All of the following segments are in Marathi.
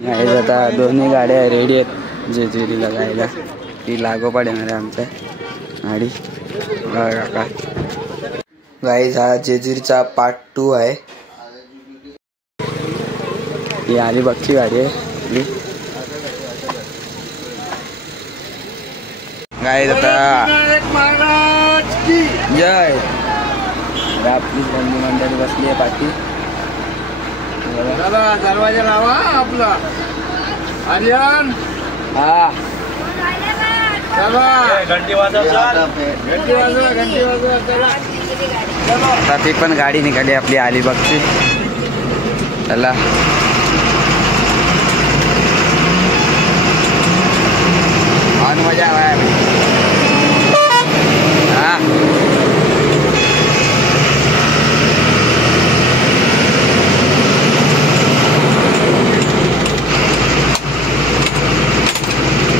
नाही आता दोन्ही गाड्या रेडी आहेत जेजुरीला जायला. ती लागोपाठ येणार आहे आमच्या गाडी. काका गाईज हा जेजुरीचा पार्ट 2 आहे. ही अलिबागची गाडी आहे. गाईज आता जय आपली बंधू मंडळी बसली आहे पाठी. दरवाजा लावा आपला आर्यन. हा घंटी वाजवा घंटी वाजवा चला. आता ती पण गाडी निघाली आपली अलिबागची. चला आणि मजा आहे. हा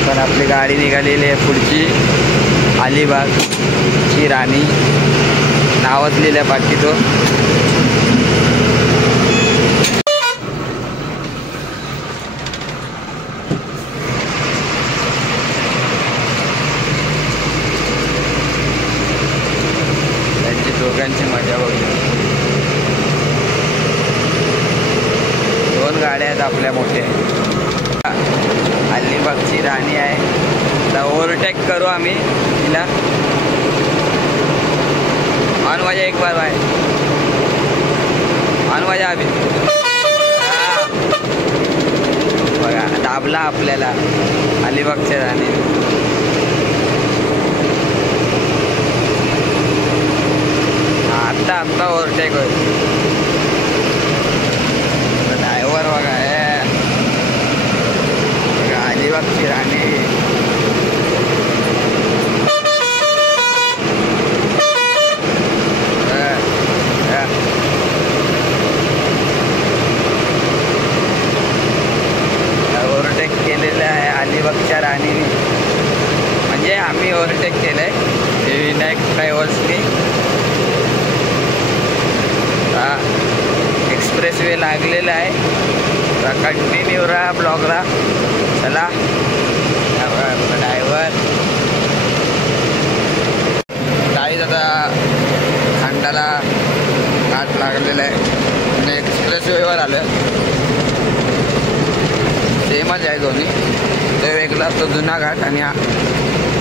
पण आपली गाडी निघालेली आहे पुढची अलिबागची राणी. नावच लिहिल्या बाकी तो. त्यांची दोघांची मजा बघू. 2 गाड्या आहेत आपल्या मोठ्या. अलिबागची राणी आहे. आता ओव्हरटेक करू आम्ही तिला. ऑन वाजा एक बार बाय ऑन वाजा अभि. बघा दाबला आपल्याला अलिबागच्या राणी. आता ओव्हरटेक होईल. ड्रायव्हर बघा अलिबागची राणी. ओव्हरटेक केलेलं आहे अलिबागच्या राणीने. म्हणजे आम्ही ओव्हरटेक केलंय विनायक ट्रॅव्हल्सनी. एक्सप्रेस वे लागलेला आहे. कंटिन्यू राहा ब्लॉगला. चला ड्रायव्हर गाईज आता खांडाला घाट लागलेला आहे. एक्सप्रेस वेवर आलं. सेमच आहे दोन्ही. तो वेगळा तो जुना घाट आणि हा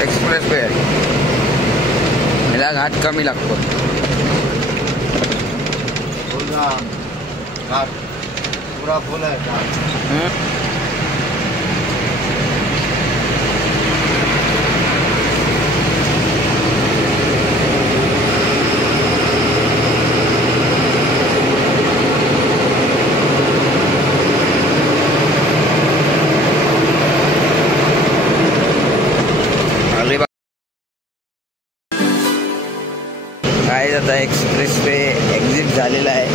एक्सप्रेस वे आहे. याला घाट कमी लागतो. पूरा फुल है काय आता एक्सप्रेस वे एक्झिट झालेला आहे.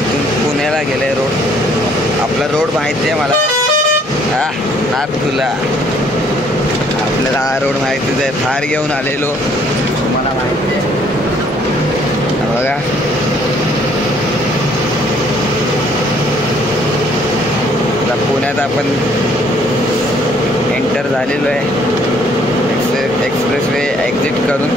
इथून पुण्याला गेले रोड. आपला रोड माहिती आहे मला. हा ना तुला आपल्याला हा रोड माहितीच आहे. थार घेऊन आलेलो तुम्हाला माहिती आहे. बघा आता पुण्यात आपण एंटर झालेलो आहे. एक्सप्रेस वे एक्झिट करून.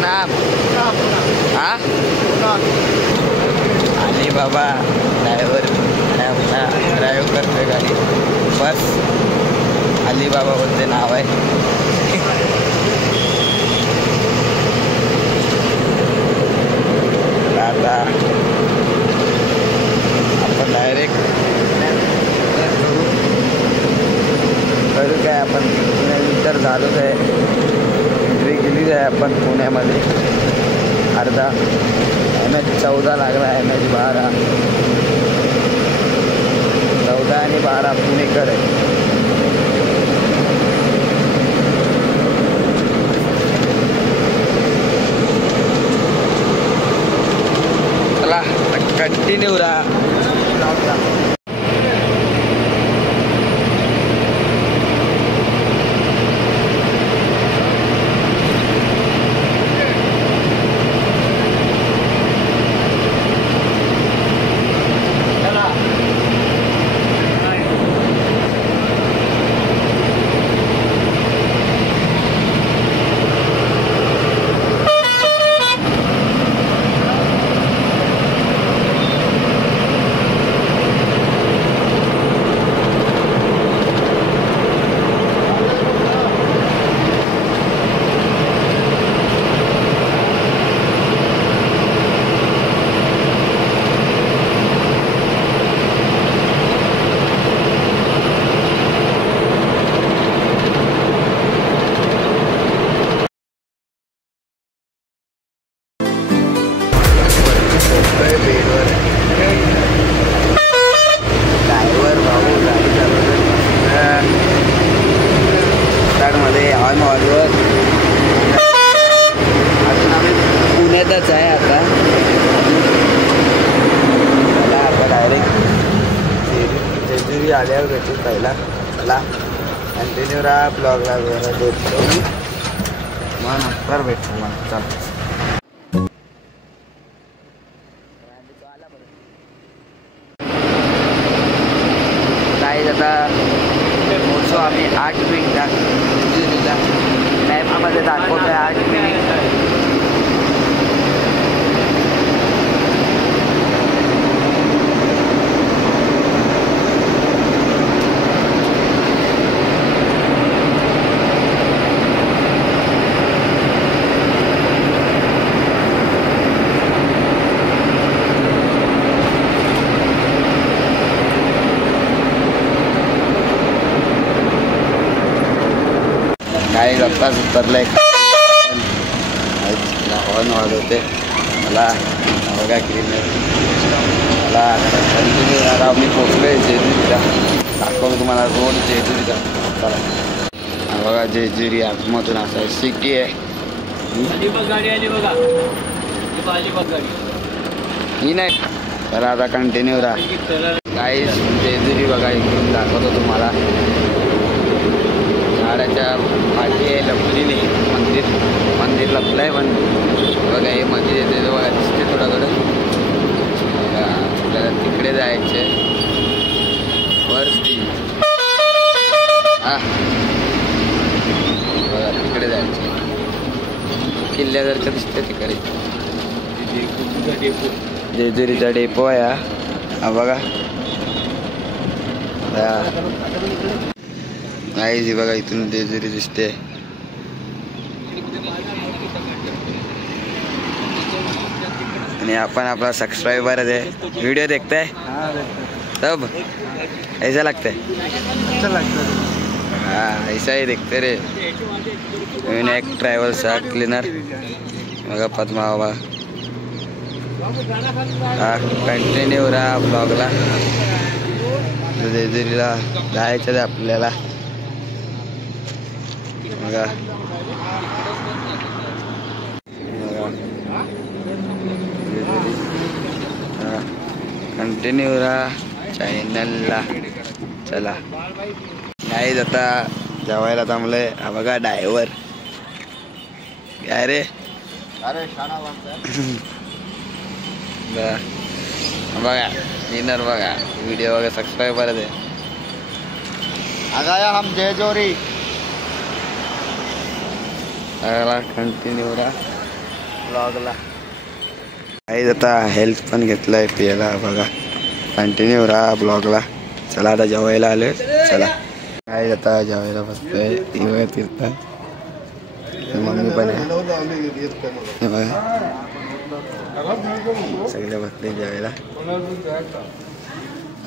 नाम हा आणि बाबा ड्रायव्हर ड्राईव्ह करतोय गाडी. बस अलिबाबा बोलते नाव आहे. आता आपण डायरेक्ट करू काय. आपण पुण्यानंतर झालोच आहे. एंट्री केलीच आहे आपण पुण्यामध्ये. अर्धा NH14 लागला. NH12 14 आणि 12 पुणेकर आहे. चला कंटिन्यू राहा. बेडवर ड्रायव्हर भाऊ गाडी चालवतो मध्ये ऑन हॉलवर. अजून आम्ही पुण्यातच आहे आता. चला आता डायरेक्ट जेजुरी आल्यावर भेटू पहिला. चला कंटिन्यू राहा ब्लॉगला भेटतो मग नंतर भेटतो मग. चला आता पोहोचो आम्ही 8 मिनिटात जेजुरीला. मॅपमध्ये दाखवतोय 8 मिनिट. काही आत्ताच उतरलंय हॉर्न वाजवते मला. बघा क्लिनर मला कंटिन्यू राहा. मी पोचलोय जेजुरीला. दाखवतो तुम्हाला रोड जेजुरीचा. चला बघा जेजुरी आतमधून असं आहे. सिटी आहे ही नाही. चला आता कंटिन्यू राहा. काही जेजुरी बघा इकडून दाखवतो तुम्हाला. झाडाच्या पाठी आहे लपलेली मंदिर लपलं आहे. पण बघा हे मंदिर येते बघा दिसते थोडं. आपल्याला तिकडे जायचे वरती. बघा तिकडे जायचे. किल्ल्यासारखं दिसते तिकडे. जेजुरीचा डेपो आहे हा बघा. नाही बघा इथून जेजुरी दिसते. आणि आपण आपला सबस्क्राइबर है. वीडियो देखते हैं तब ऐसा लगता है. अच्छा लगता है. हाँ ऐसा ही देखते रे. विनायक ट्रॅव्हल्सचा क्लीनर बघा पद्मा बाबा. हा कंटिन्यू राहा ब्लॉगला. जेजुरीला जायचं आहे आपल्याला. बघा कंटिन्यू राहा चॅनलला. चला नाही आता जेवायला थांबलंय. हा बघा ड्रायव्हर काय रे. बघा डिनर बघा. व्हिडिओ बघा सबस्क्राइबर आहे. आगाया हम जेजुरी. कंटिन्यू राहा ब्लॉगला. काही आता हेल्थ पण घेतलंय पियाला बघा. कंटिन्यू राहा ब्लॉगला. चला आता जेवायला आले. चला काही आता जेवायला बसतोय. तीर्थ मम्मी पण आहे बघा. सगळे बसले जेवायला.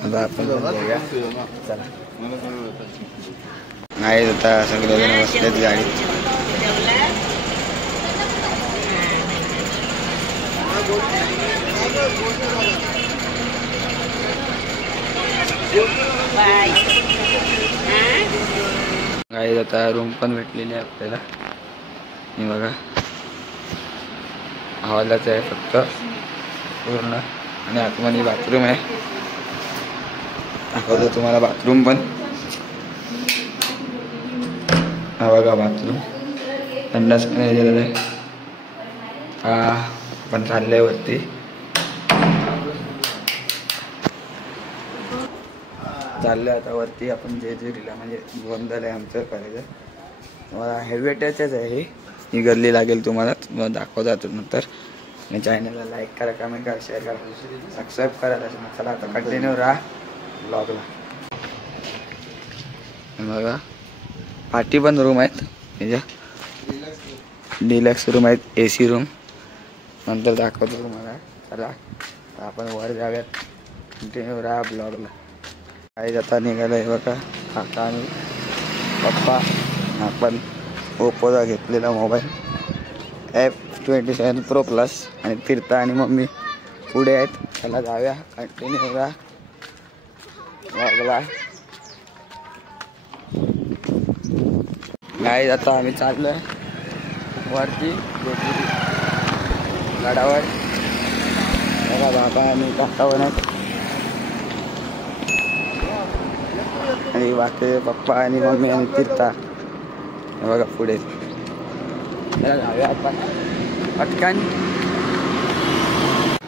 आता आपण चला नाही आता सगळेजण बसलेत गाडीत. गाईज आता रूम पण भेटलेली आहे आपल्याला. हे बघा हॉलच आहे फक्त पूर्ण. आणि आतमध्ये बाथरूम आहे. दाखवतो तुम्हाला बाथरूम पण. हा बघा बाथरूम. संडास पण आहे. हा पण चाललंय वरती. चाललं आता वरती आपण जेजुरीला. म्हणजे बंद आहे आमचं करायचं. तुम्हाला हेल्मेटच आहे. ही गल्ली लागेल तुम्हाला. मग दाखवतो नंतर. आणि चॅनलला लाईक करा, कमेंट करा, शेअर करा, सबस्क्राईब करा. चला आता कंटिन्यू राहा ब्लॉगला. बघा पाठी पण रूम आहेत. त्याच्या डिलक्स रूम आहेत. AC रूम नंतर दाखवतो तुम्हाला. चला आपण वर जाऊयात. कंटिन्यू राहा ब्लॉगला. काही आता निघालं आहे बघा. काका आणि पप्पा. आपण ओप्पोचा घेतलेला मोबाईल F27 Pro Plus. आणि तीर्थ आणि मम्मी पुढे आहेत, त्याला जाऊया. कंटिन्यू राहा गाईज. आता आम्ही चाललोय वरती गडावर. बघा बाबा आणि काका बनत आणि बाकी पप्पा आणि मम्मी आणि तीर्था. बघा पुढे जाऊया आपण पटकन.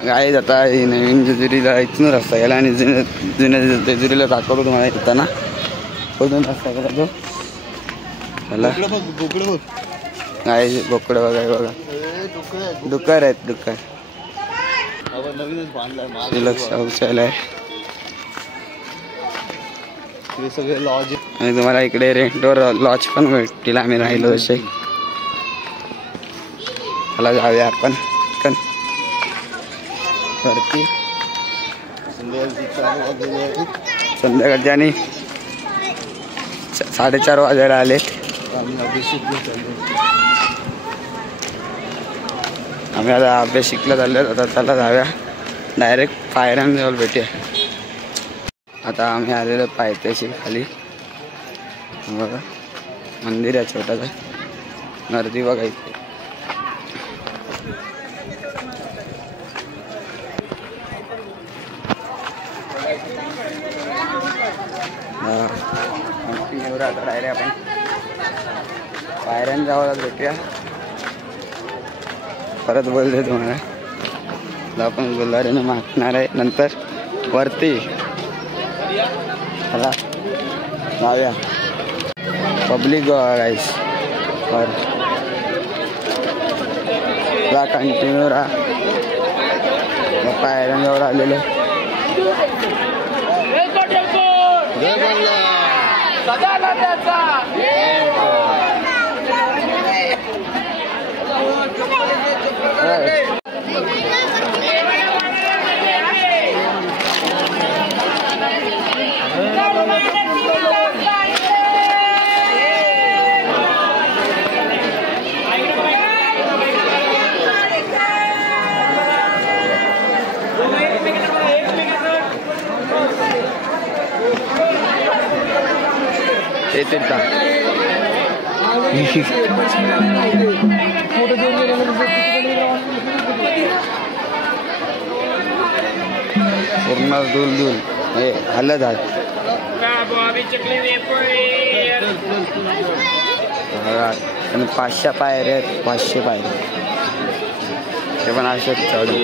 गाईज आता नवीन जेजुरीला इथून रस्ता गेला आणि जुन्या जेजुरीला दाखवतो तुम्हाला येताना. कुठून रस्ता गेला तो चला. गाईज बोकडं वगैरे बघा, डुक्कर आहेत डुक्कर. शौचालय आहे सगळे लॉज आणि तुम्हाला इकडे रेंटवर लॉज पण भेटतील. आम्ही राहिलो तसे. चला जाऊया आपण वरती. संध्याकाळचे आणि 4:30 वाजायला आले. आम्ही आता अभ्यास शिकला चाललो. आता चला जाऊया डायरेक्ट पायऱ्यांजवळ भेटूया. आता आम्ही आलेलो पायथ्याशी खाली. बघा मंदिर आहे छोटासा, गर्दी बघा इथे. आता डायरेक्ट आपण पायऱ्यांजवळच भेटूया. परत बोलते तुम्हाला आपण गुल्हारीने मागणार आहे नंतर वरती. चला जाऊया. पब्लिक गोवा गाईस. कंटिन्यू राहा. पायऱ्यांजवळ आलेलो. तीर्था पूर्ण दूर दूर हे हलत आहेत. आणि 500 पायऱ्या आहेत. 500 पायऱ्या ते पण असे चढू.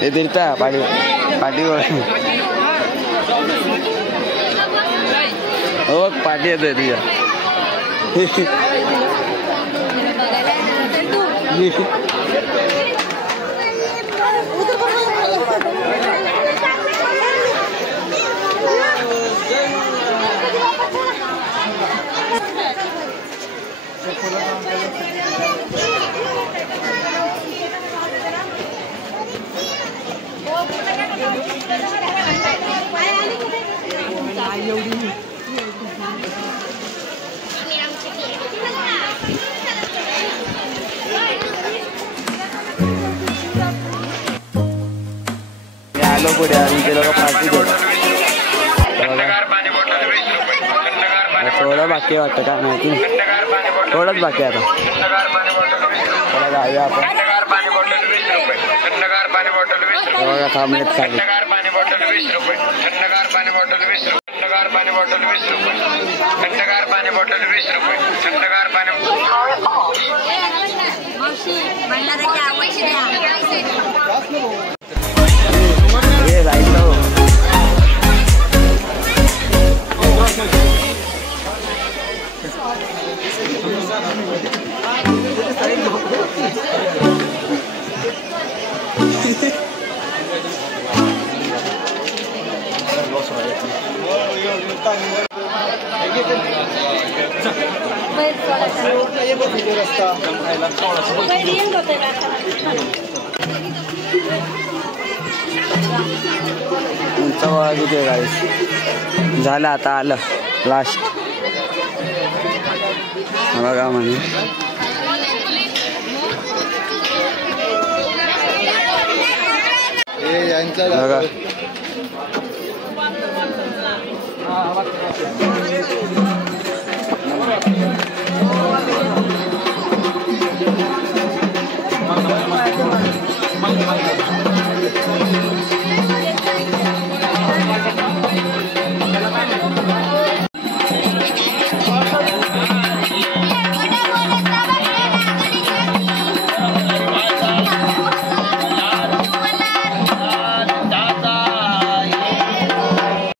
ते तीर्था पाठीवर हो पाठी येते तुझ्या. आलो पुढे ते लोक पार्टी थोडं बाकी वाटतं काय माहिती. थोडंच बाकी आता. थोडा जाऊया आपण. बघा थांबलेत खाली. झालं आता आलं लास्ट. बघा म्हणे यांचा बघा.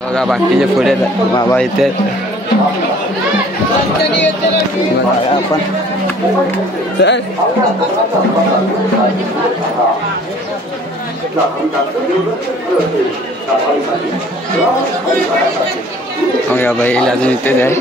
बघा बाकीचे पुढे बाबा इथे आपण बैल अजून इथेच आहे.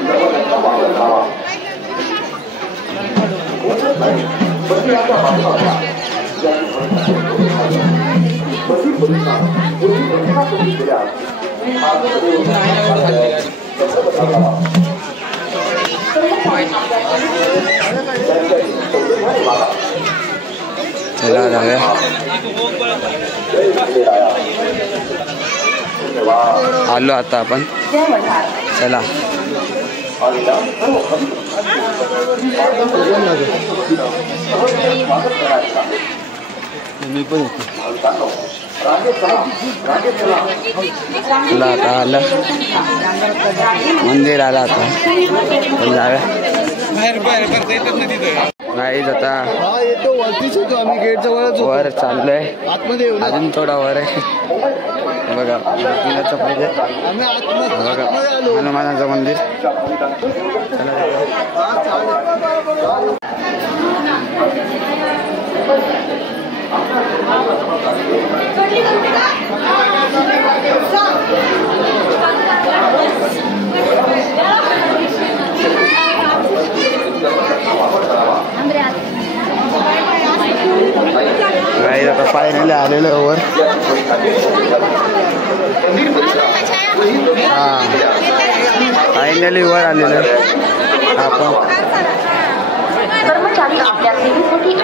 चला जाऊया. आलो आता आपण. चला मी पण चला आता आलं मंदिर आलं आता. पण जाऊया नाही जाता. येतो वरतीच होतो आम्ही गेटच्या वरच वर चाललोय आतमध्ये येऊ. अजून थोडा वर आहे. बघा मंदिराचं पाहिजे. आम्ही आतमध्ये बघा हनुमानाचं मंदिर. नाही आता फायनली आलेलो वर. हा फायनली वर आलेलो आपण. कर्मचारी आपल्या सेवेसाठी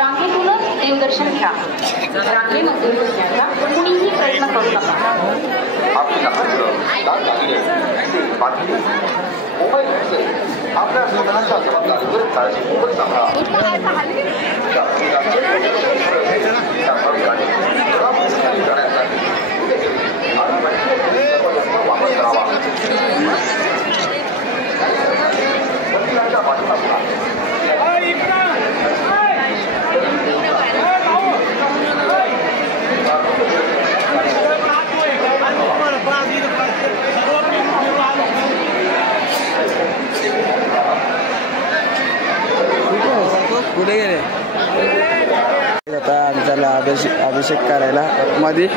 रांगेतूनच देवदर्शन घ्या. रांगेमध्ये बसण्याचा कुणीही प्रयत्न करू नका. आपल्या स्वतःच्या जबाबदारीवर काळजीपूर्वक सांगा. वापर करावा. मंदिराच्या बाजूला कुठे गेले आता आमच्याला अभिषेक करायला मध्ये.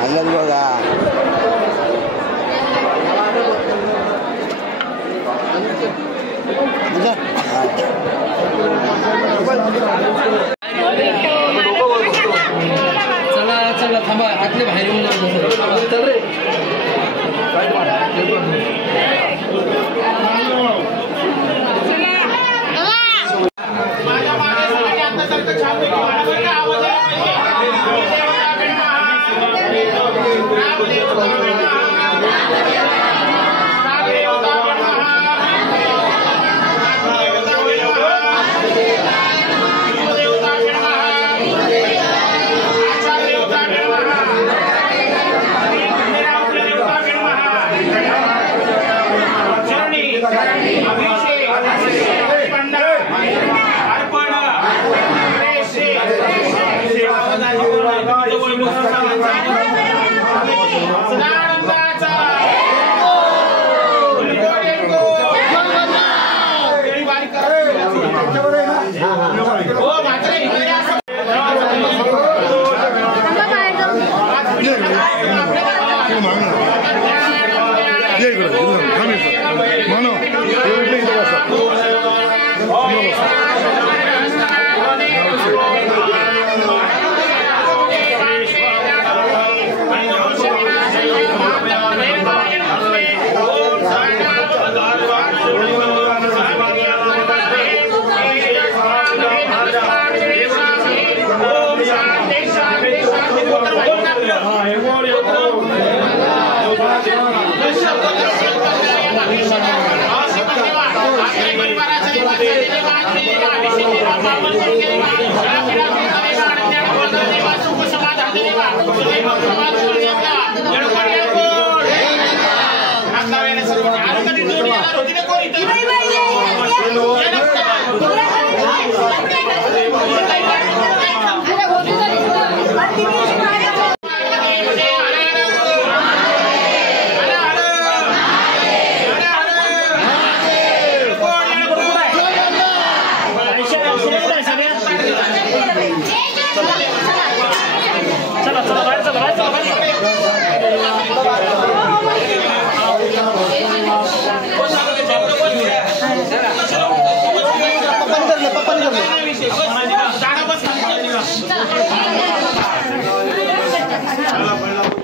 हल्लं बघा चला थांबा आतले बाहेर येऊन चल रे.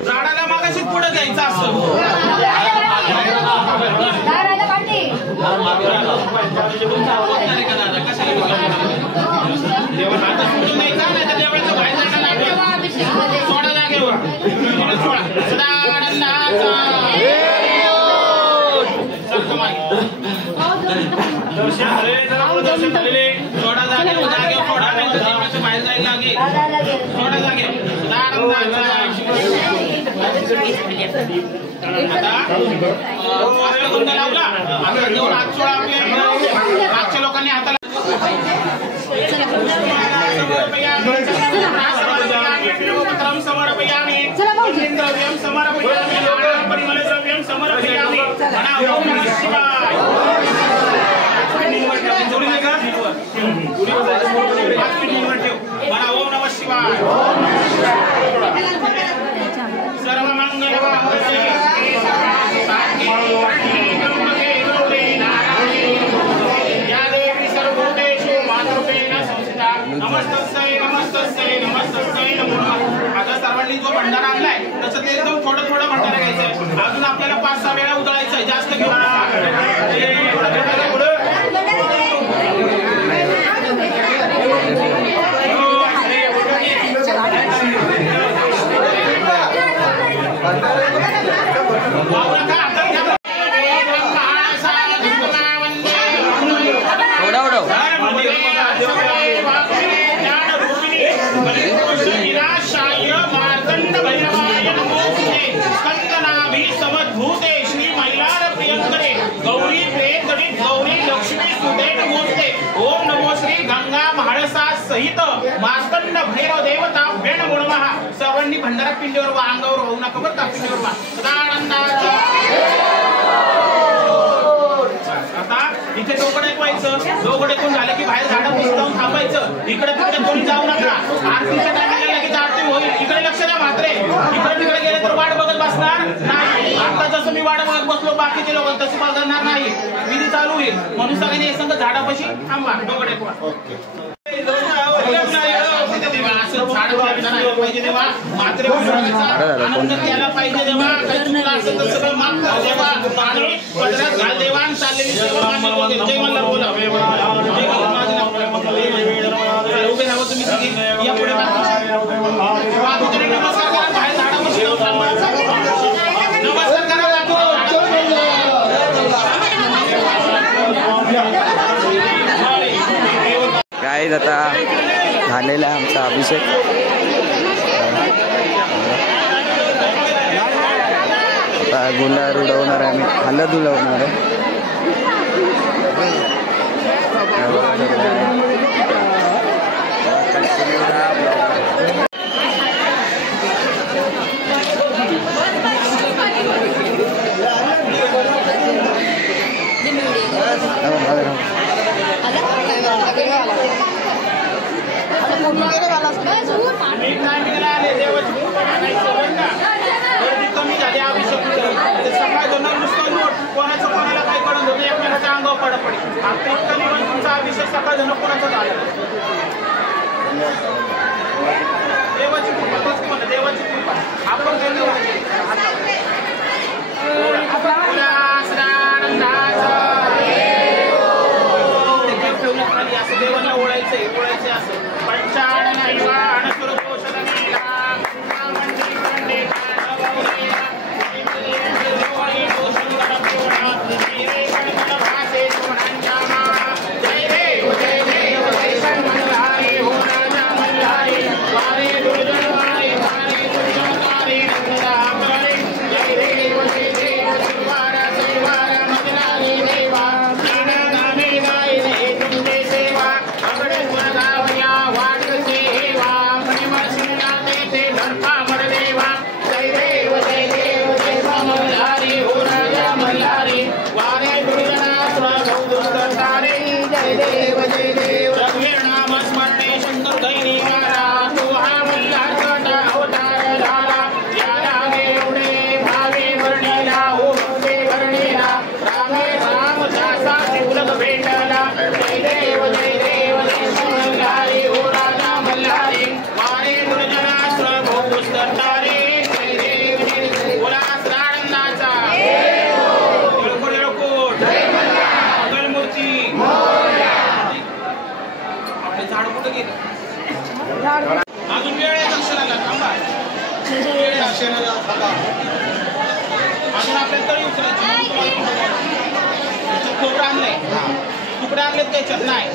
झाडाला मागाशी पुढे घ्यायचं असं मागच्या लोकांनी हाताला समर्पयामि द्रव्यं समर्पयामि परिमलद्रव्यं समर्पयामि ओम नमः शिवाय ओम नमः शिवाय सर्व मंगल आता सर्वांनी जो भंडारा आणलाय त्याच्यात एकदम थोडं थोडं भंडारा घ्यायचंय अजून आपल्याला 5-6 वेळा उधळायचंय जास्त घेऊ सहित मार्तंड भैरव देवता बेण गुणमहा सर्वांनी भंडारा पिंडीवर वा अंगावर होऊ नका बरं का पिंडीवर वा सदानंदाची आता इथे दोघडे व्हायचं दोघडे कोण झालं की बाहेर झाडं जाऊन थांबायचं इकडे तिकडे कोणी जाऊ नका आरतीच्या टायमिंगला लगेच आरती होईल इकडे लक्ष द्या म्हात्रे इकडे तिकडे गेले तर वाट बघत बसणार नाही आता जसं मी वाट बघत बसलो बाकीचे लोक तशी बघणार नाही विधी चालू होईल म्हणून सगळ्यांनी एक संघ झाडापाशी थांबा दोघडे कोण आनंद त्याला पाहिजे देवा काही चुकलं असेल तर सगळं माफ कर देवा आणि पदरात घाल देवा आणि चाललेली सेवा मान्य करून दे जय मल्हार बोला जय मल्हार उभे राहा तुम्ही सगळी या पुढे नमस्कार करा बाहेर झाडापाशी नमस्कार करा काय आता झालेला आमचा अभिषेक आता गुलाल उडवणार आहे आम्ही हलद उडवणार आहे कमी झाले अभिषेक सकाळ दोन नुसतं कोणाचं कोणाला काय कळून होतं एकमेकाच्या अंगावर पडत पडे आता इतकं निवड तुमचा अभिषेक सकाळ जण कोणाचा झाला देवाची कृपा तोच की म्हणा देवाची कृपा आपण असं देवांना ओळायचंय असं पंचाडन जय देव झाड कुठं गेलं अजून वेळ आहे दर्शनाला थांबा वेळ आहे दर्शनाला थांबा अजून आपल्याला तरी उचलायचं खोबरं आणलंय तुकडे आणलेत त्याच्यात नाही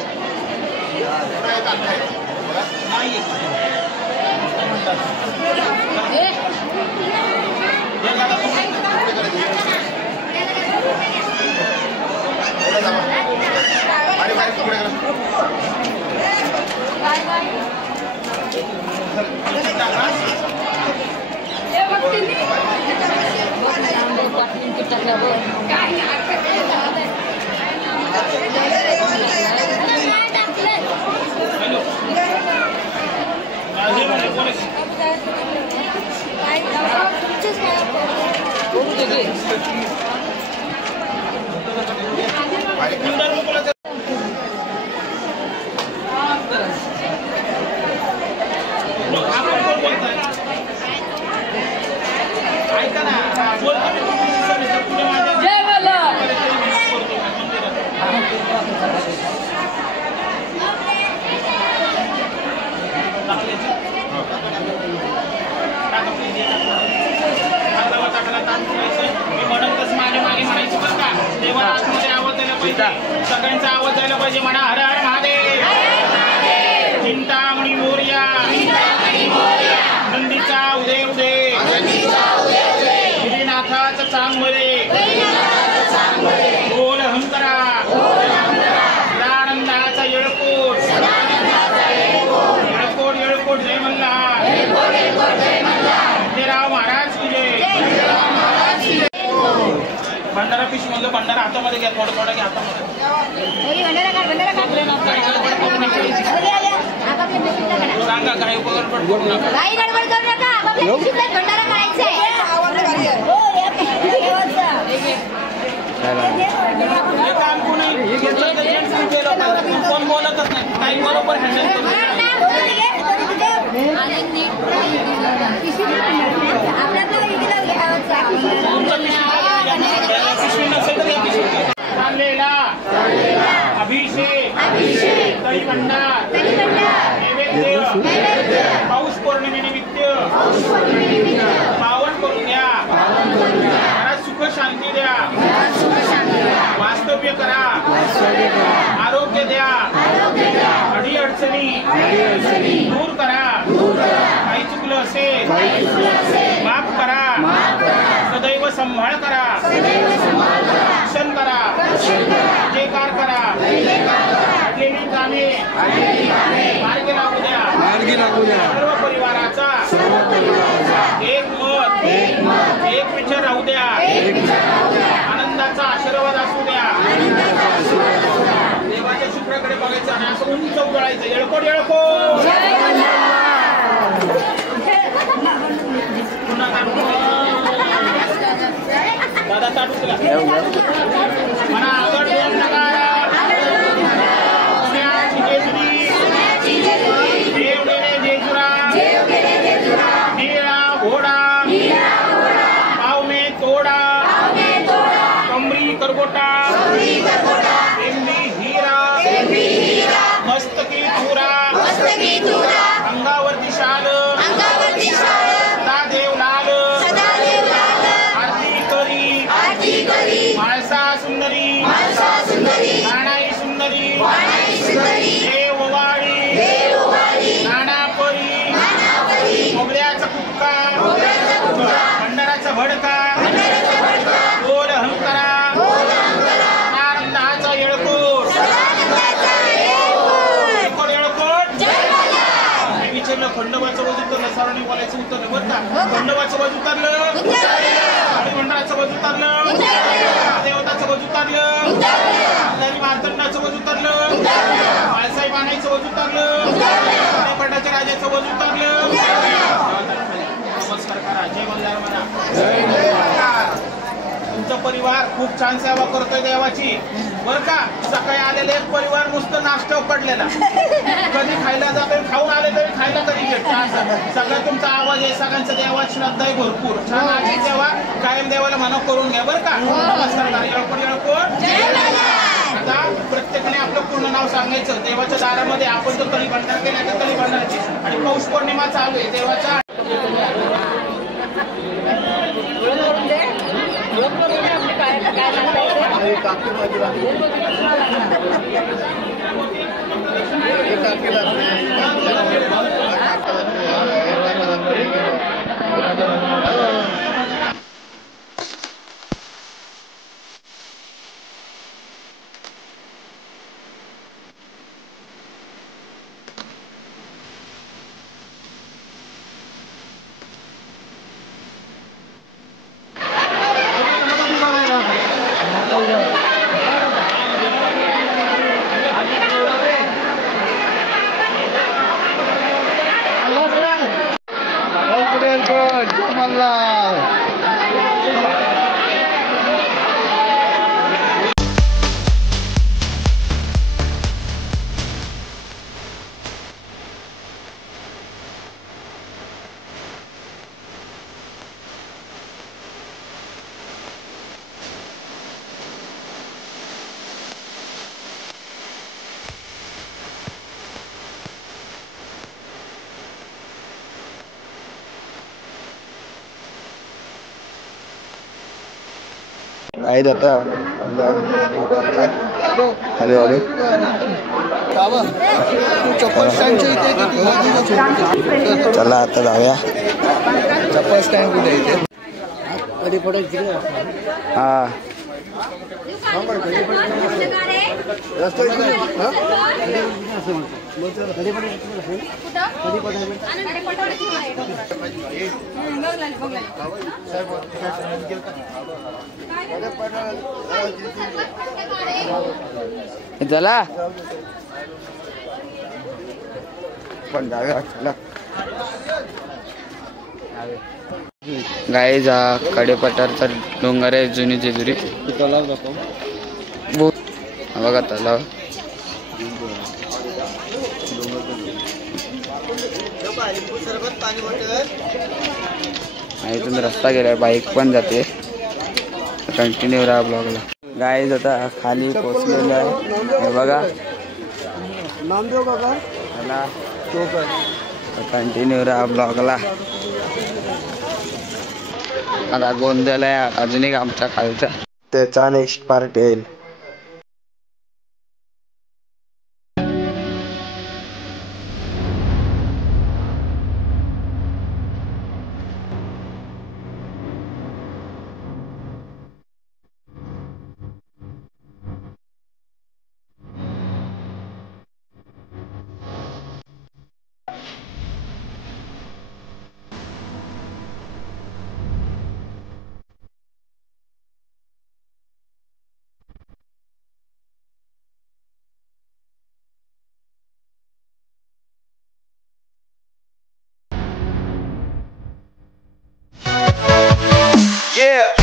ऐका ना मी म्हणतच मागे मागे म्हणायचं बरं का देवाला आतमध्ये आवाज द्यायला पाहिजे सगळ्यांचा आवाज द्यायला पाहिजे म्हणा हर हर महादेव चिंतामणी मोरया नंदीचा उदय उदय गिरीनाथाचं चांगले बोल हंकरा आनंदाचा येळकोट येळकोट येळकोट जय मल्हार राव महाराज तुझे भंडारा पिशवी म्हणलं भंडारा हातामध्ये घ्या थोडं थोडं घ्या हातामध्ये सांगा काही उपगडबड करू नका काही गडबड करू नका आपल्या पिशवीतला भंडारा करायचा आहे हे काम कोणी घेतलं तर केलं पाहिजे कोण बोलतच नाही टाईम बरोबर हँडल करू अभिषेक तळी भंडार नैवेद्य पाऊस पौर्णिमेनिमित्त पावन करून द्या घरात सुख शांती द्या वास्तव्य करा आरोग्य द्या अडी अडचणी दूर करा काही चुकलं असेल माफ करा सदैव संभाळ करा रक्षण करा जयकार करा अडलेली कामे मार्गी लागू द्या सर्व परिवाराचा एक मत एक विचार राहू द्या आनंदाचा आशीर्वाद असू द्या देवाच्या शुक्राकडे बघायचं आणि असं उंच उजळायचं येळकोट येळकोट दादा ताटू तुला म्हणा आगड दोन नगारा पुण्याची जेजुरी देव गेले जेजुरा निळा घोडा पावमे तोडा कमरी करगोटा हिरा मस्तकी तुरा अंगावरती शाल सदादेव लाल आरती करी माळसा सुंदरी नाणाई सुंदरी देववाडी नाणापरी मोगऱ्याचा कुक्का भंडाराचा भडका बोल हंकरा आनंदाचा येळकोट विचारलं खंडोबाचं वजू उतरलं सरांनी बोलायचं उतरलं बरं का खंडोबाचं वजू उतरलं भंडाराचं वजू उतरलं देवताचं वजू उतरलं मार्तंडाचं वजू उतरलं माळसाई बाणाईचं वजू उतरलं पटाच्या राजाचं वजू उतरलं नमस्कार करा जय मल्हार म्हणा तुमचा परिवार खूप छान सेवा करतोय देवाची बरं का सकाळी आलेले एक परिवार नुसतं नाश्त्यावर पडलेला कधी खायला जातोय खाऊन आले तरी खायला कधी भेटतं असं सगळं तुमचा आवाज आहे सगळ्यांचा देवात श्रद्धा आहे भरपूर छान आजी सेवा कायम देवाला मानव करून घ्या बरं का नमस्कार करा येळकोट आता प्रत्येकाने आपलं पूर्ण नाव सांगायचं. देवाच्या दारामध्ये आपण तो तळी भंडारा केला तर तळी भंडाराची आणि पौष पौर्णिमा चालू आहे देवाचा. आहे आता अरे अरे चप्पल स्टँडच्या इथे चला आता जाऊया. चप्पल स्टँड कुठे इथे हा चला पण जाऊया. चला गाईज हा कडेपठारचा डोंगर आहे जुनी जेजुरी. बघा तलाव. इथून रस्ता गेलाय बाईक पण जाते. कंटिन्यू राहा ब्लॉगला. गाईज आता खाली पोचलेलं आहे हे बघा. कंटिन्यू राहा ब्लॉगला. आता गोंधळ आहे अजून एक आमच्या खालचा त्याचा नेक्स्ट पार्ट येईल. Yeah.